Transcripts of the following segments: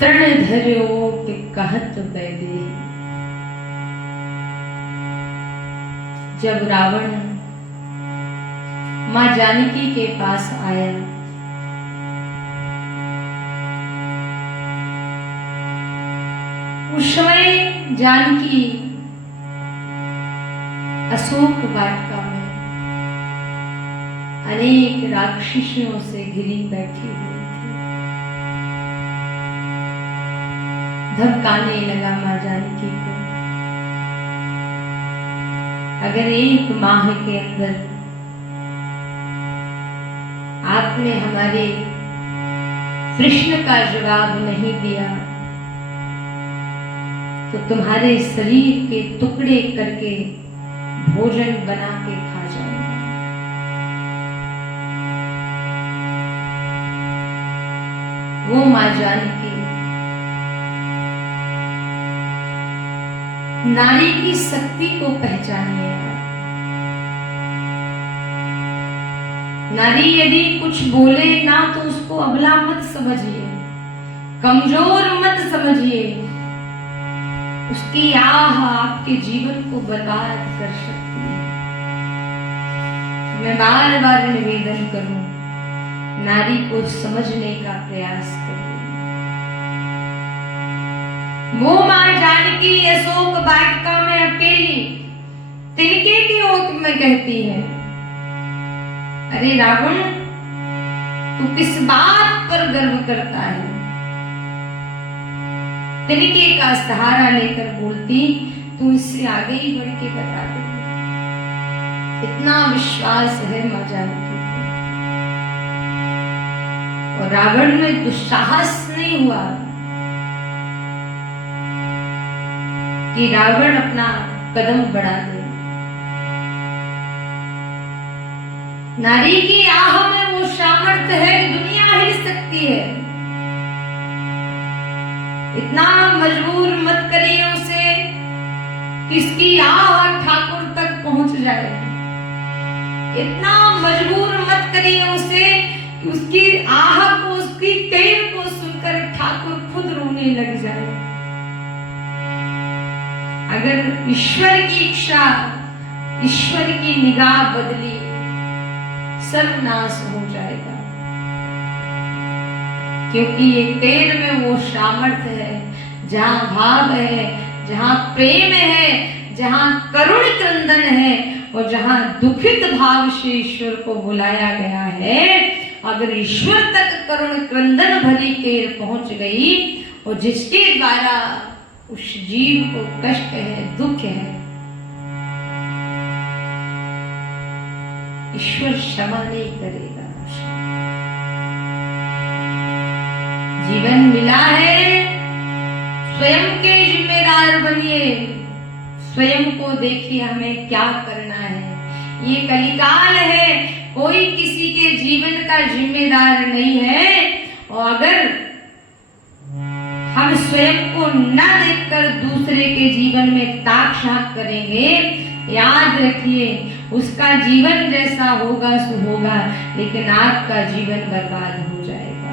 तृण धर्यो के कहत बैदे। जब रावण मां जानकी के पास आया, उस समय जानकी अशोक वाटिका में अनेक राक्षसियों से घिरी बैठी हुई थी। धमकाने लगा मां जानकी को, अगर 1 माह के अंदर आपने हमारे प्रश्न का जवाब नहीं दिया तो तुम्हारे शरीर के टुकड़े करके भोजन बना के खा जाऊंगा। वो मां जानकी नारी की शक्ति को पहचानिएगा। नारी यदि कुछ बोले ना तो उसको अबला मत समझिए, कमजोर मत समझिए। उसकी आह आपके जीवन को बर्बाद कर सकती है। मैं बार बार निवेदन करूं, नारी को समझने का प्रयास करिए। वो मां जानकी अशोक वाटिका में अकेली तिनके की ओट में कहती है, अरे रावण, तू किस बात पर गर्व करता है? तिनके का सहारा लेकर बोलती, तू इससे आगे ही बढ़ के बता दे। इतना विश्वास है मां जानकी को। और रावण में दुस्साहस नहीं हुआ कि रावण अपना कदम बढ़ा दे। नारी की आह में वो सामर्थ्य है, दुनिया हिल सकती है। इतना मजबूर मत करिए उसे कि इसकी आह ठाकुर तक पहुंच जाए। इतना मजबूर मत करिए उसे कि उसकी आह को, उसकी तेल को सुनकर ठाकुर खुद रोने लग जाए। अगर ईश्वर की इच्छा, ईश्वर की निगाह बदली, सब नाश हो जाएगा। क्योंकि ये तेल में वो सामर्थ्य है, जहां भाव है, जहां प्रेम है, जहां करुण क्रंदन है और जहां दुखित भाव से ईश्वर को बुलाया गया है। अगर ईश्वर तक करुण क्रंदन भरी तेल पहुंच गई और जिसके द्वारा उस जीव को कष्ट है, दुख है, ईश्वर क्षमा नहीं करेगा। जीवन मिला है, स्वयं के जिम्मेदार बनिए। स्वयं को देखिए हमें क्या करना है। ये कलिकाल है, कोई किसी के जीवन का जिम्मेदार नहीं है। और अगर हम स्वयं को न देखकर दूसरे के जीवन में ताक झांक करेंगे, याद रखिए उसका जीवन जैसा होगा सो होगा, लेकिन आपका जीवन बर्बाद हो जाएगा।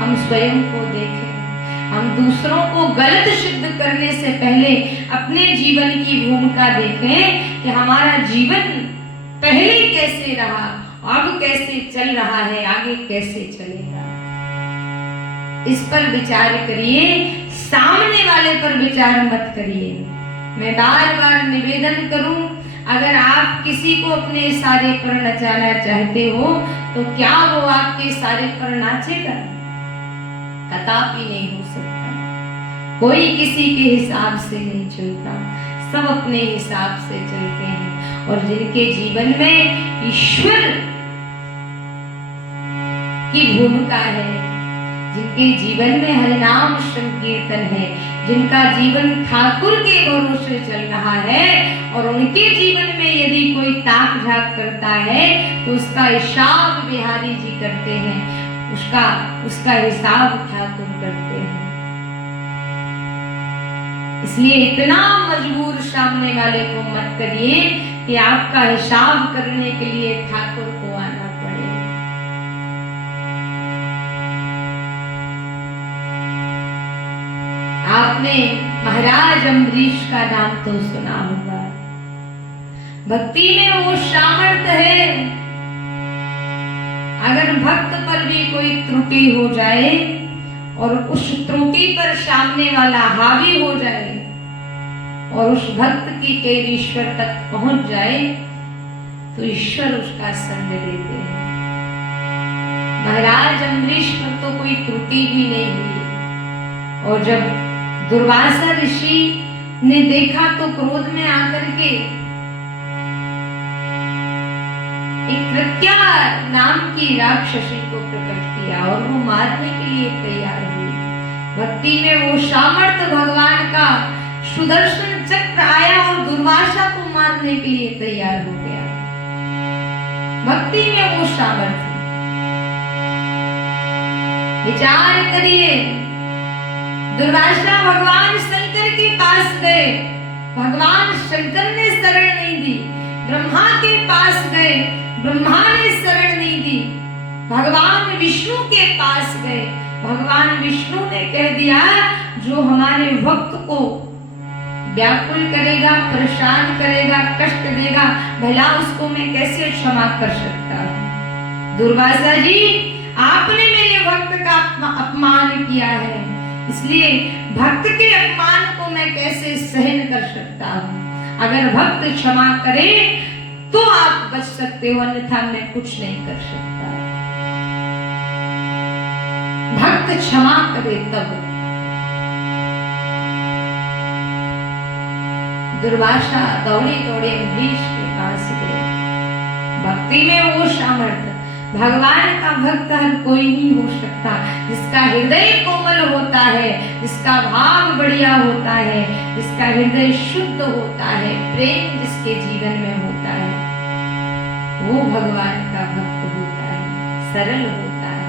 हम स्वयं को देखें, हम दूसरों को गलत सिद्ध करने से पहले अपने जीवन की भूमिका देखें कि हमारा जीवन पहले कैसे रहा, अब कैसे चल रहा है, आगे कैसे चलेगा। इस पर विचार करिए, सामने वाले पर विचार मत करिए। मैं बार बार निवेदन करूं, अगर आप किसी को अपने इशारे पर नचाना चाहते हो तो क्या वो आपके इशारे पर नाचेगा? कदापि नहीं हो सकता। कोई किसी के हिसाब से नहीं चलता, सब अपने हिसाब से चलते हैं। और जिनके जीवन में ईश्वर की भूमिका है, जिनके जीवन में हरिनाम संकीर्तन है, जिनका जीवन ठाकुर के भरोसे चल रहा है, और उनके जीवन में यदि कोई ताक झाक करता है तो उसका हिसाब बिहारी जी करते हैं, उसका हिसाब ठाकुर करते हैं। इसलिए इतना मजबूर सामने वाले को मत करिए कि आपका हिसाब करने के लिए ठाकुर को आना पड़े। आपने महाराज अम्बरीश का नाम तो सुना होगा। भक्ति में वो सामर्थ्य है, अगर भक्त पर भी कोई त्रुटि हो जाए और उस त्रुटि पर सामने वाला हावी हो जाए और उस भक्त की टेर ईश्वर तक पहुंच जाए तो ईश्वर उसका संग देते हैं। महाराज अम्बरीश पर तो कोई त्रुटि भी नहीं हुई, और जब दुर्वासा ऋषि ने देखा तो क्रोध में आकर के एक कृत्या नाम की राक्षसी को प्रकट किया और वो मारने के लिए तैयार हुई। भक्ति में वो सामर्थ्य भगवान का सुदर्शन चक्र आया और दुर्वासा को मारने के लिए तैयार हो गया। भक्ति में वो सामर्थ्य, विचार करिए। दुर्वासा भगवान शंकर के पास गए, भगवान शंकर ने शरण नहीं दी। ब्रह्मा के पास गए, ब्रह्मा ने शरण नहीं दी। भगवान विष्णु के पास गए, भगवान विष्णु ने कह दिया जो हमारे भक्त को व्याकुल करेगा, परेशान करेगा, कष्ट देगा, भला उसको मैं कैसे क्षमा कर सकता हूँ। दुर्वासा जी, आपने मेरे भक्त का अपमान किया है, इसलिए भक्त के अपमान को मैं कैसे सहन कर सकता हूँ। अगर भक्त क्षमा करे तो आप बच सकते हो, अन्यथा मैं कुछ नहीं कर सकता। भक्त क्षमा करे तब। दुर्वासा दौड़े दौड़े अम्बरीश के पास गए। भक्ति में वो सामर्थ्य, भगवान का भक्त हर कोई नहीं हो सकता। जिसका हृदय कोमल होता है, जिसका भाव बढ़िया होता है, जिसका हृदय शुद्ध होता है, प्रेम जिसके जीवन में होता है, वो भगवान का भक्त होता है, सरल होता है।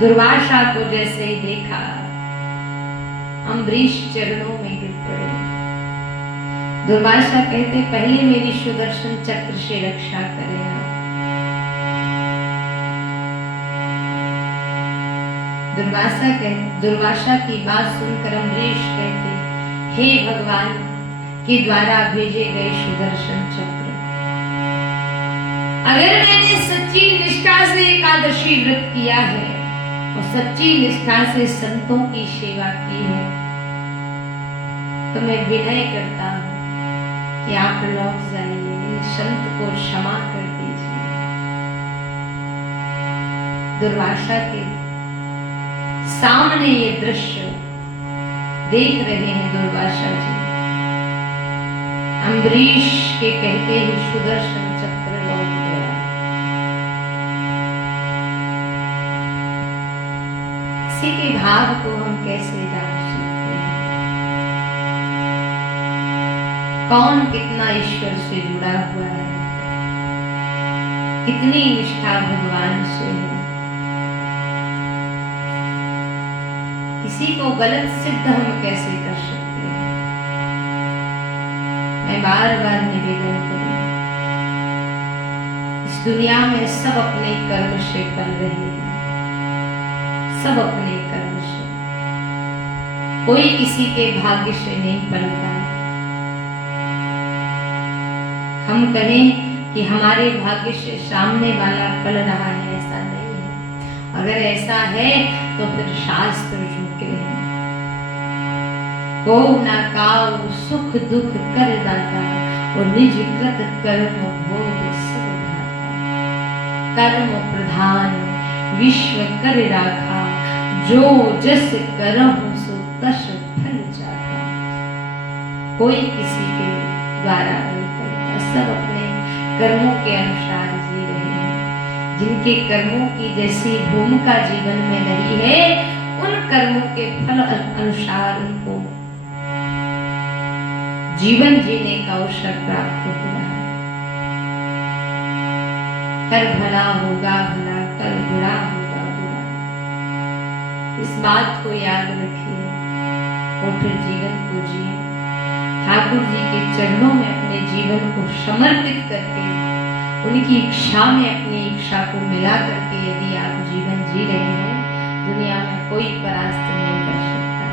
दुर्वासा को जैसे ही देखा, अम्बरीश चरणों में गिर पड़े। दुर्वासा कहते, पहले मेरी सुदर्शन चक्र से रक्षा करें आप। दुर्वासा की बात सुनकर अम्बरीश कहते, हे भगवान के द्वारा भेजे गए सुदर्शन चक्र, अगर मैंने सच्ची निष्ठा से एकादशी व्रत किया है और सच्ची निष्ठा से संतों की सेवा की है, तो मैं विनय करता हूं कि आप लौट जाइए, इन संत को क्षमा कर दीजिए। दुर्वासा के सामने ये दृश्य देख रहे हैं दुर्वासा जी। अम्बरीश के कहते ही सुदर्शन चक्र लौट गया। किसी के भाव को हम कैसे जान सकते हैं? कौन कितना ईश्वर से जुड़ा हुआ है, कितनी निष्ठा भगवान से है। किसी को गलत सिद्ध हम कैसे कर सकते हैं? मैं बार बार निवेदन करूं, इस दुनिया में सब अपने कर्म से पल रहे हैं, सब अपने कर्म से, कोई किसी के भाग्य से नहीं पलता। हम कहें कि हमारे भाग्य से सामने वाला पल रहा है, ऐसा नहीं है। अगर ऐसा है तो फिर शास्त्र झूठे हैं। को ना काऊ सुख दुख कर दाता और निज कृत कर्म भोग सब दाता। कर्म प्रधान विश्व कर राखा, जो जस करहु सो तस फल जाता। कोई किसी के द्वारा नहीं करता, सब अपने कर्मों के अनुसार जी रहे हैं। जिनके कर्मों की जैसी भूमिका जीवन में रही है, उन कर्मों के फल अनुसार उनको जीवन जीने का अवसर प्राप्त हुआ है। कर भला होगा भला, कर बुरा होगा बुरा। इस बात को याद रखिए और फिर जीवन को जिए। ठाकुर जी के चरणों में अपने जीवन को समर्पित करके, उनकी इच्छा में अपनी इच्छा को मिला करके यदि आप जीवन जी रहे हैं दुनिया में कोई परास्त नहीं कर सकता।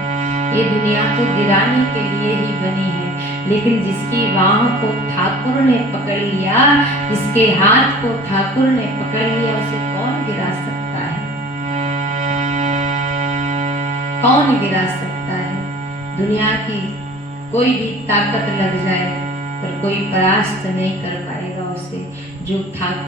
ये दुनिया तो गिराने के लिए ही बनी है, लेकिन जिसकी बाह को ठाकुर ने पकड़ लिया, जिसके हाथ को ठाकुर ने पकड़ लिया, उसे कौन गिरा सकता है? कौन गिरा सकता है? दुनिया की कोई भी ताकत लग जाए पर कोई परास्त नहीं कर पाएगा उसे, जो ठाकुर